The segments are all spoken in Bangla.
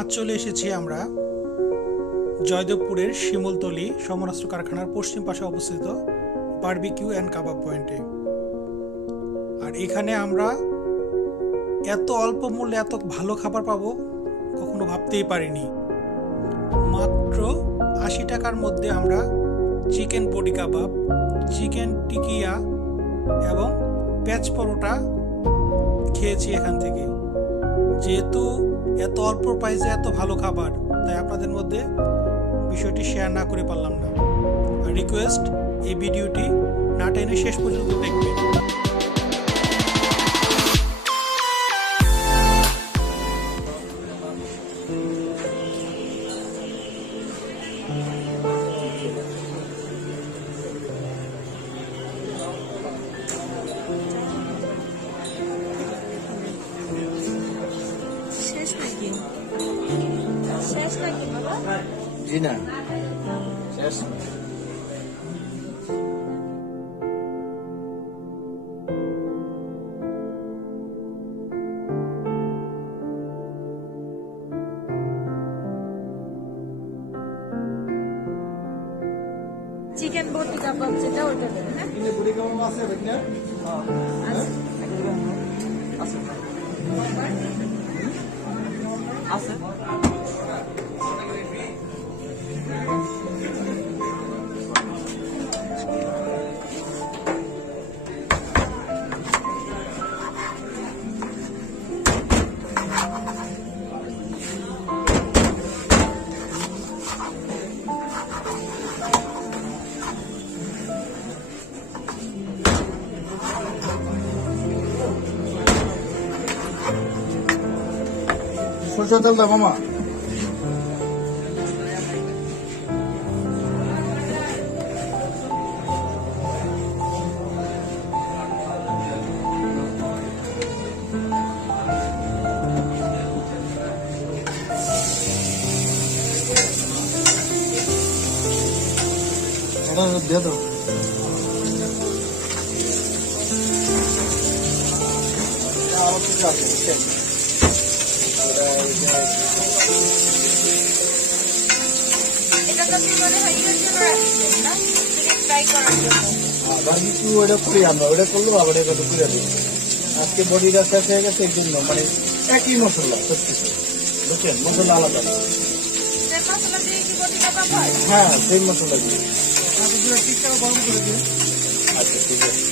আজ চলে এসেছি আমরা জয়দেবপুরের শিমুলতলি সমরাস্ত্র কারখানার পশ্চিম পাশে অবস্থিত বারবিকিউ অ্যান্ড কাবাব পয়েন্টে। আর এখানে আমরা এত অল্প মূল্যে এত ভালো খাবার পাবো কখনো ভাবতেই পারিনি। মাত্র ৮০ টাকার মধ্যে আমরা চিকেন বডি কাবাব, চিকেন টিকিয়া এবং পেঁয়াজ পরোটা খেয়েছি এখান থেকে। যেহেতু এত অল্প প্রাইসে এত ভালো খাবার, তাই আপনাদের মধ্যে বিষয়টি শেয়ার না করে পারলাম না। আর রিকোয়েস্ট, এই ভিডিওটি না টেনে শেষ পর্যন্ত দেখবেন। শেষ নাকি বাবা? জি না, শেষ না। চিকেন বটি কাবাব যেটা ওটা দেন, হ্যাঁ? কিন্তু বুড়ি কেমন আছে দেখনা? আছে। সরষের তেল দাও মামা। দিয়ে দাও। এটা তো আপনি মনে হয় ইয়ের জন্য রাখছিলেন না? চিকেন ফ্রাই করার জন্য। বারবিকিউ ওটা করি আমরা, ওটা করলেও আবার এটা তো করে দিই। আজকে বডিটা শেষ হয়ে গেছে এই জন্য, মানে একই মশলা সব কিছু, বুঝছেন? মশলা আলাদা। সেম মশলা দিয়ে কি বটি কাবাব হয়? হ্যাঁ, সেই মশলা দিয়ে। গরম করে দিন। আচ্ছা, ঠিক আছে।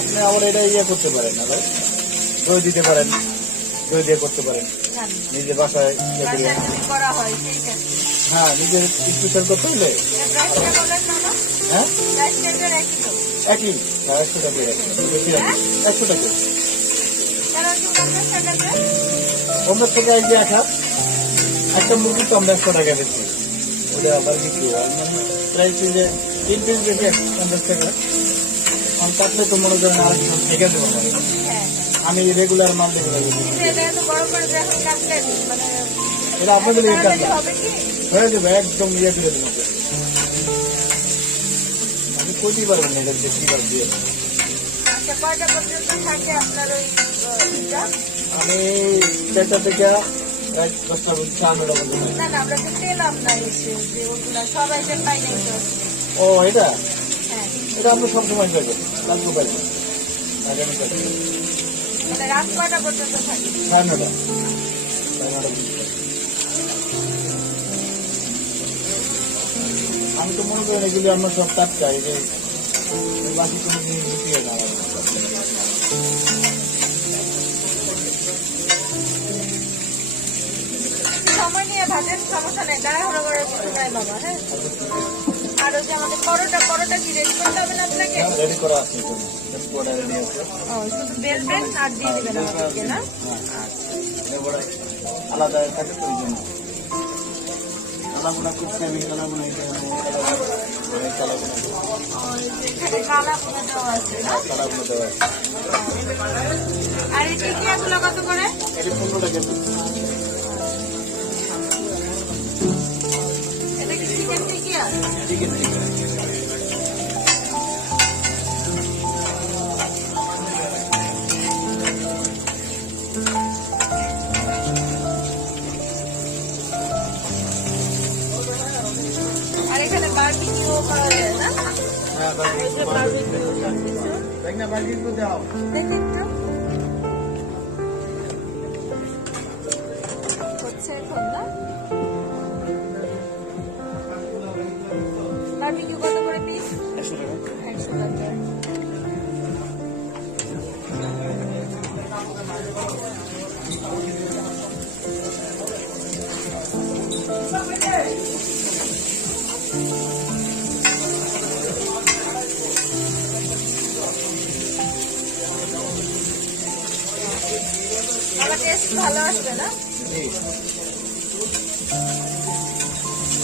আপনি আবার এটা ইয়ে করতে পারেন না ভাই, দই দিতে পারেন, দই দিয়ে করতে পারেন জানি না। নিজের বাসায় ইয়ে করে। বাসায় যদি করা হয় ঠিক আছে। হ্যাঁ, নিজের স্পেশাল করতে হলে। এটা প্রাইসটা বলেন না? হ্ঁ, প্রাইসটা একই তো। একই 100 টাকা, বেশি রাখি 100 টাকা। কারণ কি 50 টাকা দেয়? 50 টাকা এই যে একটা মুরগি তো আমরা 100 টাকা বেশি, ওটা আবার বিক্রি হয়। মানে প্রাইস যে 3 পিস বেশি 50 টাকা। আমি কাটলে তো মনে করেন আর থেকে দেবো না, হ্যাঁ। আমি রেগুলার মাল দেবো। এটা এত বড় করে যখন কাটলেন মানে এটা আপনাদের এই কাজ হবে কি? হয়ে যাবে, একদম ইয়ে করে দেবো। আমি কইতেই পারবেন না এটা বেশি বার দিয়ে। আচ্ছা, কয়টা পর্যন্ত থাকে আপনার ওই ইটা? আমি 4টা থেকে প্রায় 10টা পর্যন্ত 9টা পর্যন্ত। না না, আমরা তো পেলাম না এসে যে ওগুলা সবাই যে পাই নাই তো। ও, এটা হ্যাঁ, এটা আমরা সবসময় পাইবো, লাগবো পাইবো আগামী কাল মানে রাত কয়টা পর্যন্ত থাকে? 9টা। আমি তো মনে করেন এগুলি আমরা সব টাটকা, এই যে বাকি কোনো জিনিস ঢুকিয়ে না। সময় নিয়ে ভাজেন, সমস্যা নেই, তাড়াহুড়ো করার কিছু নাই বাবা। হ্যাঁ, আর ওই যে আমাদের পরোটা কি রেডি করতে হবে না আপনাকে? রেডি করা আছে, রেডি আছে। ও, শুধু বেলবেন আর দিয়ে দেবেন আমাদেরকে, না? আলাদা থাকে তো, ওই জন্য কালাবোনা করছি আমি। কালাবোনা এখানে কালা পোনা দেওয়া আছে, না? কালাবোনা দেওয়া আছে। আর এই টিকিয়াগুলো কত করে? এটা 15 টাকা। এটা কি চিকেন টিকিয়া? চিকেন এই যে বারবিকিউ সবকিছু দেখ না বারবিকিউ দাও। দেখি একটু হচ্ছে এখন না বারবিকিউ কত করে পিস 100 টাকা আমার টেস্ট ভালো আসবে না জি।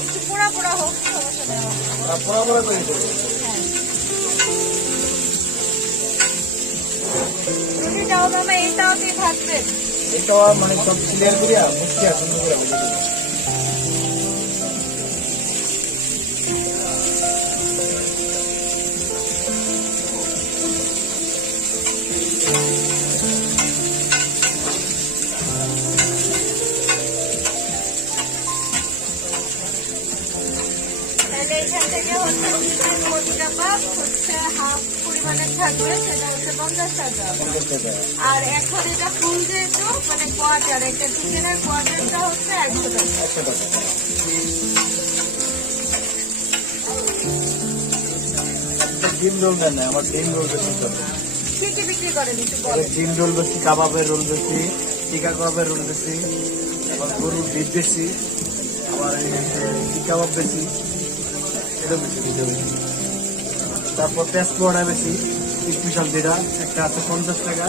একটু পোড়া পোড়া হোক সমস্যা নেই আর পোড়া পোড়া করে দেবো। হ্যাঁ রুটিটাও মামা এইটাও দিয়ে ভাজবেন এটা মানে সব ক্লিয়ার করিয়া মুখিয়া সুন্দর করে ভেজে দেবো। তাহলে এখান থেকে হচ্ছে চিকেন 40 টাকা হচ্ছে হাফ পরিমাণে থাকবে সেটা হচ্ছে 50 টাকা আর এখন এটা ফুল যেহেতু মানে কোয়ার্টার একটা চিকেনের কোয়ার্টারটা হচ্ছে 100 টাকা 100 টাকা। ডিম রোল দেন না, আমার ডিম রোল বেশি চলে। কি কি বিক্রি করেন একটু বলেন ডিম রোল বেশি, কাবাবের রোল বেশি, টিকা কাবাবের রোল বেশি, আবার গরুর ডিপ বেশি, আবার এই টিকা কাবাব বেশি, এটা বেশি এটা বেশি। তারপর পেঁয়াজ পোড়া বেশি, স্পেশাল যেটা একটা আছে 50 টাকা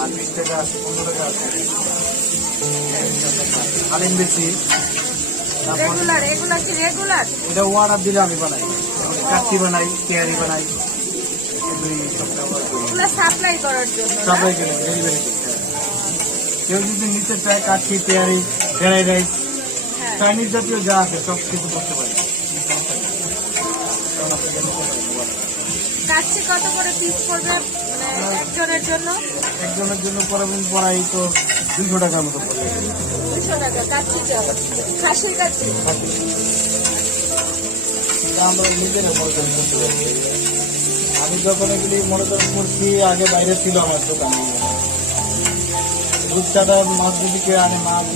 আর 20 টাকা আছে, 15 টাকা আছে। হালিম বেশি। তারপর রেগুলার এগুলা কি রেগুলার এটা অর্ডার দিলে আমি বানাই, কাচ্চি বানাই, কেয়ারি বানাই, এগুলি সব ব্যবহার করি। এগুলা সাপ্লাই করার জন্য না? সবাই গেলে ডেলিভারি করতে হয়। কেউ যদি নিতে চায় কাচ্চি, পেয়ারি, ফ্রাইড রাইস, হ্যাঁ চাইনিজ জাতীয় যা আছে সব কিছু করতে পারি। কাচ্চি কত করে পিস পড়বে মানে একজনের জন্য একজনের জন্য পড়াই তো 200 টাকার মতো পড়বে। 200 টাকা কাচ্চি চাও খাসির কাচ্চি এটা আমরা নিজেরা মনে করি করতে পারি। আমি যখন এগুলি মনে করেন করছি, আগে বাইরে ছিল আমার দোকানে, রূপচাঁদা মাছ যদি কেউ আনে, মাছ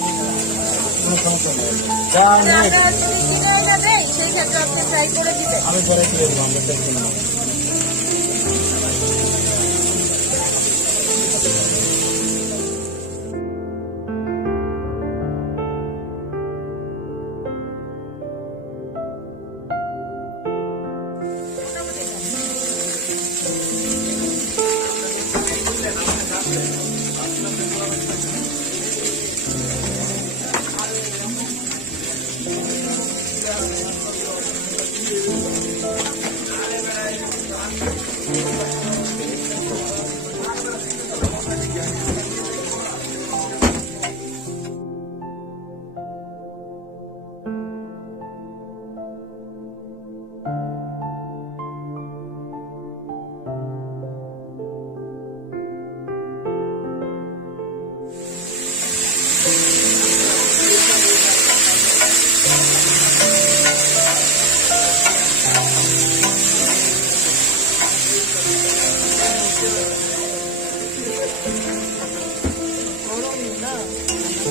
কোনো সমস্যা নেই, যা আনে আমরা যদি কিনে এনে দেই সেই ক্ষেত্রে আপনি ট্রাই করে দিবেন আমি পরে কিনে দেবো, আমরা টেনশন নেই।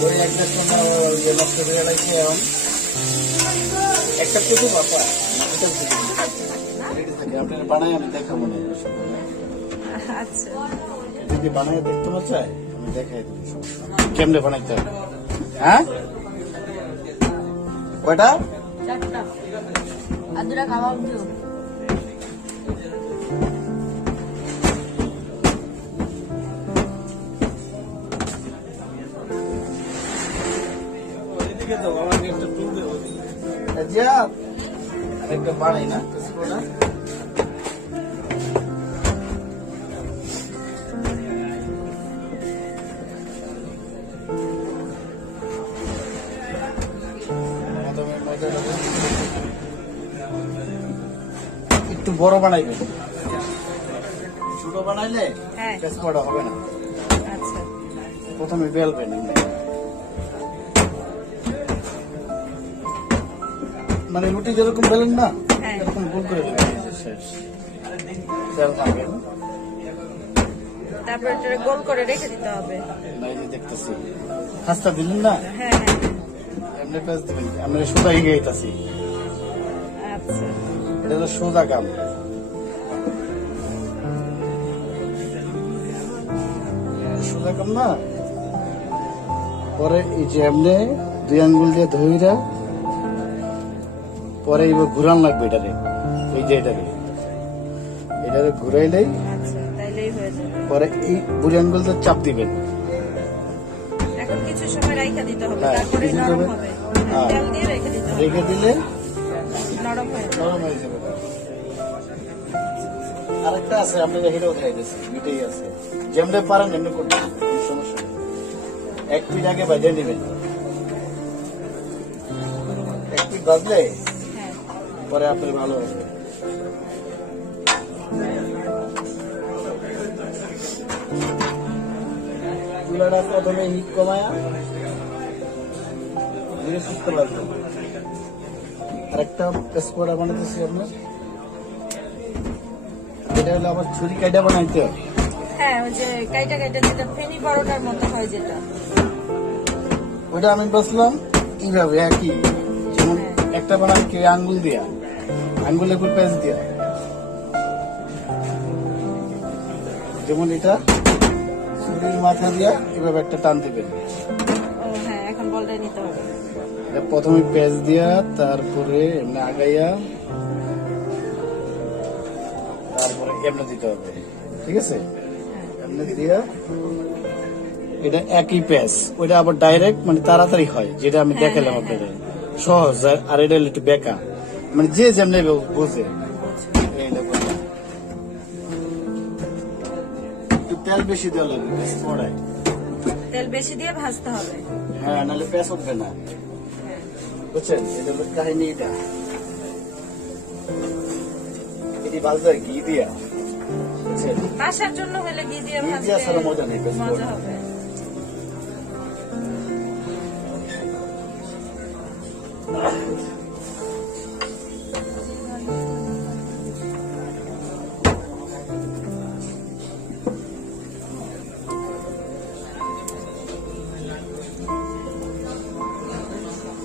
ওই একটা সময় যে নষ্ট করে লাগছে এখন একটা কুটু বাপা এটা রেডি থাকে, আপনার বানাই আমি দেখাবো না। আচ্ছা যদি বানাই দেখতে না চায় আমি দেখাই দেবো কেমনে বানাইতে হবে। হ্যাঁ কয়টা? চারটা আর দুটা কাবাব দিও একটা বানাই না একটু বড় বানাইবে, ছোট বানাইলে হ্যাঁ তেজপাতা হবে না। আচ্ছা প্রথমে বেলবেন, মানে রুটি যেরকম বেলেন না হ্যাঁ এরকম গোল করে বেলবেন, শেষ। তেল মাখেন। তারপর এটা গোল করে রেখে দিতে হবে। এই যে দেখতেছি খাস্তা দিলেন না, হ্যাঁ হ্যাঁ এমনি পেঁয়াজ দিবেন। আমরা সোজা হিগে গেছি, আচ্ছা এটা হলো সোজা কাম। সোজা কাম না, পরে এই যে এমনি 2 আঙ্গুল দিয়ে ধইরা পরে এবার ঘুরান লাগবে এটারে, এই যে এটারে ঘুরাইলেই আচ্ছা তাইলেই হয়ে যাবে। পরে এই বুড়ি আঙ্গুলটা চাপ দিবেন। এখন কিছু সময় রাইখা দিতে হবে, হ্যাঁ, তারপরে কিছু নরম সময়- হবে। হ্যাঁ। তেল দিয়ে রেখে দিতে হবে, রেখে দিলে নরম হয়ে যাবে। নরম হয়ে যাবে। আরেকটা আছে, আপনাদের হিরো খাইতেছে, দুইটাই আছে। যেমনি পারেন এমনি করতে হবে, কোনো সমস্যা নেই। 1 পিঠ আগে বাজিয়ে নেবেন, 1 পিঠ বাজলে হ্যাঁ পরে আপনার ভালো হবে। চুলাটা প্রথমে হিট কমায়া ধীরে সুস্থ লাগবে। আরেকটা পেস্কোড়া বানাতেছি আপনার, এটা হলো আবার ছুরি কাইটা বানাইতে হবে। হ্যাঁ ওই যে কাইটা যেটা ফেনি পরোটার মতো হয় যেটা। ওটা আমি বসলাম কিভাবে একই, যেমন একটা বানাই কি আঙ্গুল দিয়া, আঙ্গুলের উপর পেঁচ দিয়া, যেমন এটা ছুরির মাথা দিয়া এভাবে একটা টান দিবেন। ও হ্যাঁ এখন বলটা নিতে হবে। এটা প্রথমে পেঁচ দিয়া, তারপরে এমনি আগাইয়া, তারপরে এমনি দিতে হবে, ঠিক আছে? এমনি দিয়া এটা একই পেঁচ, ওইটা আবার ডাইরেক্ট মানে তাড়াতাড়ি হয়, যেটা আমি দেখালাম আপনাদের, সহজ। আর এটা হলো একটু বেকা, মানে যে যেমনি বোঝে। এইটা বললাম। একটু তেল বেশি দেওয়া লাগবে পেঁচ পড়ায়। তেল বেশি দিয়ে ভাজতে হবে। হ্যাঁ, নাহলে পেঁচ উঠবে না, বুঝছেন? এটা হলো কাহিনী। এটা এটি ভাজতে হয় ঘি দিয়া, বুঝছেন? বাসার জন্য হলে ঘি দিয়ে ঘি ভাজলে দিয়া ছাড়া মজা নেই, বেশ মজা হবে।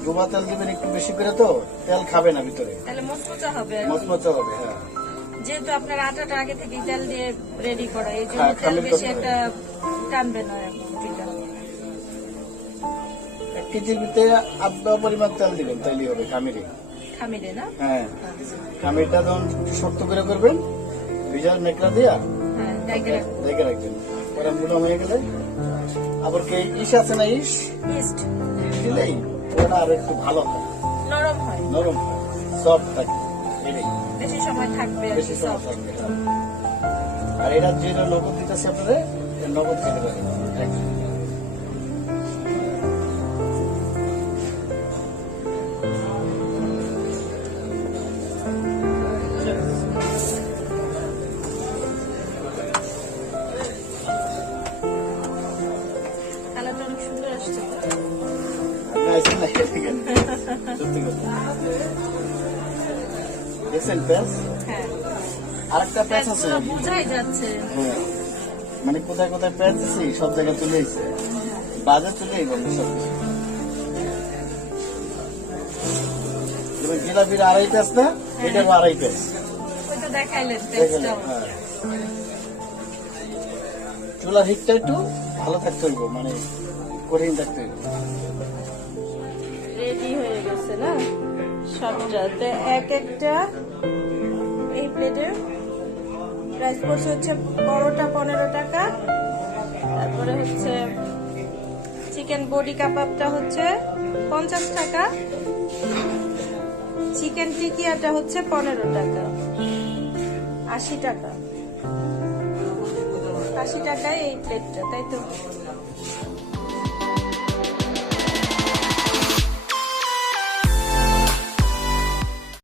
ডোবা তেল দিবেন একটু বেশি করে, তো তেল খাবে না ভিতরে, তাহলে মচমচা হবে। মচমচা হবে। হ্যাঁ, যেহেতু আপনার আটাটা আগে থেকে তেল দিয়ে রেডি করা, এই জন্য হ্যাঁ, তেল খামির বেশি করতে একটা টানবে না এখন এটা। 1 কেজির ভিতরে আধা পরিমাণ তেল দিবেন, তাইলে হবে খামিরে। খামিরে না? হ্যাঁ, খামিরটা যখন একটু শক্ত করে করবেন, ভিজার মেকলা দিয়া হ্যাঁ ডাইকে রাখবো। রেখে রাখবেন। পরে মুড়া হয়ে গেলে আবার কি ইস আছে না, ইস ইস্ট দিলেই ওটা আর একটু ভালো হয়, নরম হয়, নরম সফট থাকে, এটাই বেশি সময় থাকবে আর বেশি কি সময় soft। থাকবে। আর এটা যেটা নগদ দিতেছে আপনাদের, নগদ খেতে পারেন। কালারটা অনেক সুন্দর আসছে। দেখছেন প্যাঁচ? হ্যাঁ আরেকটা প্যাঁচ আছে, পুরো বোঝাই যাচ্ছে। হ্যাঁ, মানে কোথায় কোথায় প্যাঁচ দিছি সব জায়গায় চলে এসেছে, বাজার চলে গেল সব। যেমন জিলাপির 2.5 প্যাঁচ না, এটার 2.5 প্যাঁচ। ওই তো দেখাইলেন দেখলেন? টেস্টটাও। হ্যাঁ। চুলার হিটটা একটু ভালো থাকতে হইব, মানে কঠিন থাকতে হইব। রেডি হয়ে গেছে না সবটাতে। এক একটা এই প্লেটে প্রাইস পড়ছে হচ্ছে পরোটা 15 টাকা, তারপরে হচ্ছে চিকেন বডি কাবাবটা হচ্ছে 50 টাকা, চিকেন টিকিয়াটা হচ্ছে 15 টাকা, 80 টাকা। 80 টাকায় এই প্লেটটা, তাই তো?